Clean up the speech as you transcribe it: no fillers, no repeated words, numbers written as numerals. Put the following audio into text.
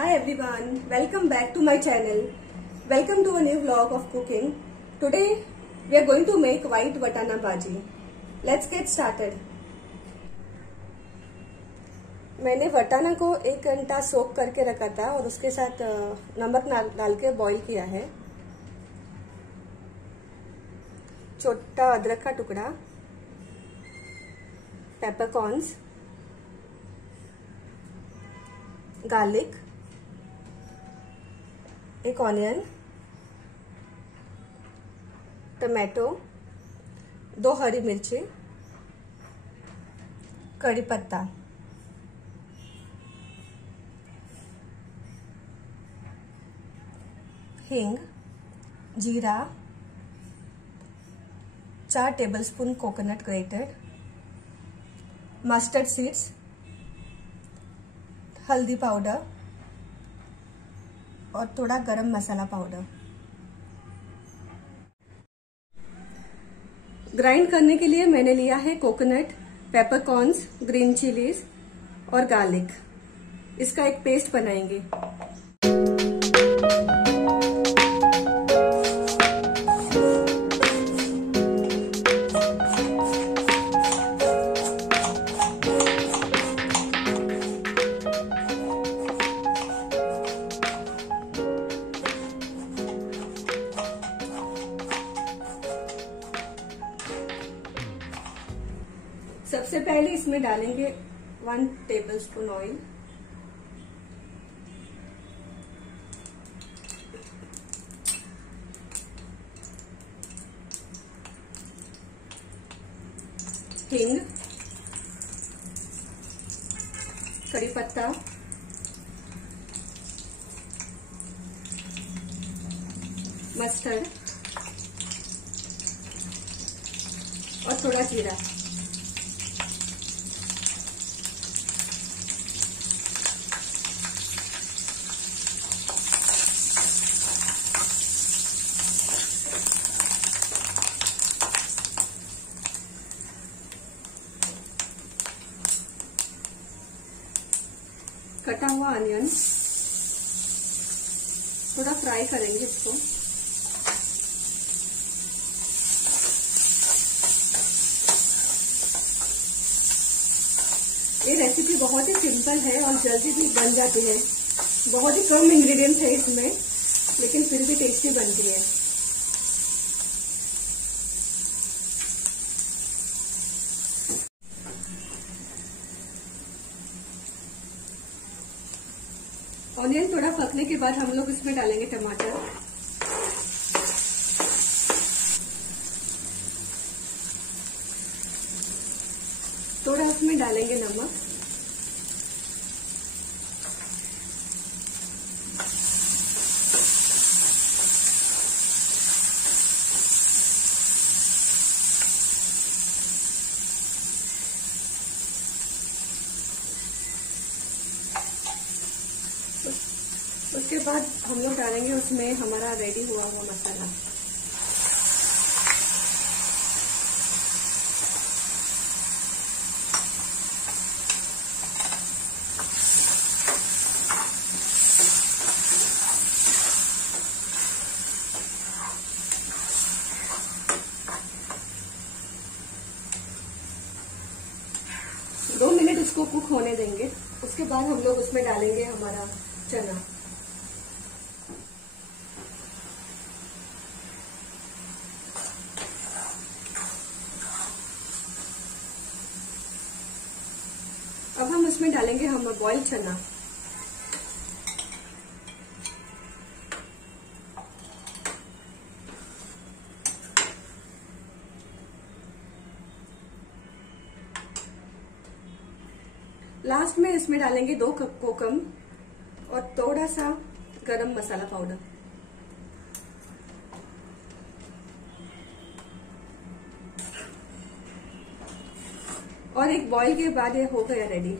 Hi everyone, welcome back to my channel. Welcome to a new vlog of cooking. Today we are going to make white watana bhaji. Let's get started. मैंने वटाना को 1 घंटा सोक करके रखा था और उसके साथ नमक डाल के बॉईल किया है। छोटा अदरक का टुकड़ा, पेपरकॉर्न्स, गार्लिक, एक ऑनियन, टमाटो, 2 हरी मिर्ची, कड़ी पत्ता, हींग, जीरा, 4 tablespoon coconut grated, mustard seeds, हल्दी पाउडर और थोड़ा गरम मसाला पाउडर। ग्राइंड करने के लिए मैंने लिया है कोकोनट, पेपरकॉर्न्स, ग्रीन चिलीज और गार्लिक। इसका एक पेस्ट बनाएंगे। सबसे पहले इसमें डालेंगे 1 टेबलस्पून ऑयल, हींग, कड़ी पत्ता, मस्टर्ड और थोड़ा जीरा। कटा हुआ अनियन, थोड़ा फ्राई करेंगे इसको। ये रेसिपी बहुत ही सिंपल है और जल्दी भी बन जाती है। बहुत ही कम इंग्रेडिएंट्स है इसमें, लेकिन फिर भी टेस्टी बनती है। ऑनियन थोड़ा पकने के बाद हम लोग इसमें डालेंगे टमाटर, थोड़ा उसमें डालेंगे नमक, उसके बाद हम लोग डालेंगे उसमें हमारा रेडी हुआ हुआ मसाला। दो मिनट उसको कुक होने देंगे। उसके बाद हम लोग उसमें डालेंगे हमारा चना। अब हम इसमें डालेंगे हम बॉइल्ड चना। लास्ट में इसमें डालेंगे 2 कप कोकम और थोड़ा सा गरम मसाला पाउडर। और एक बॉईल के बाद ये हो गया रेडी।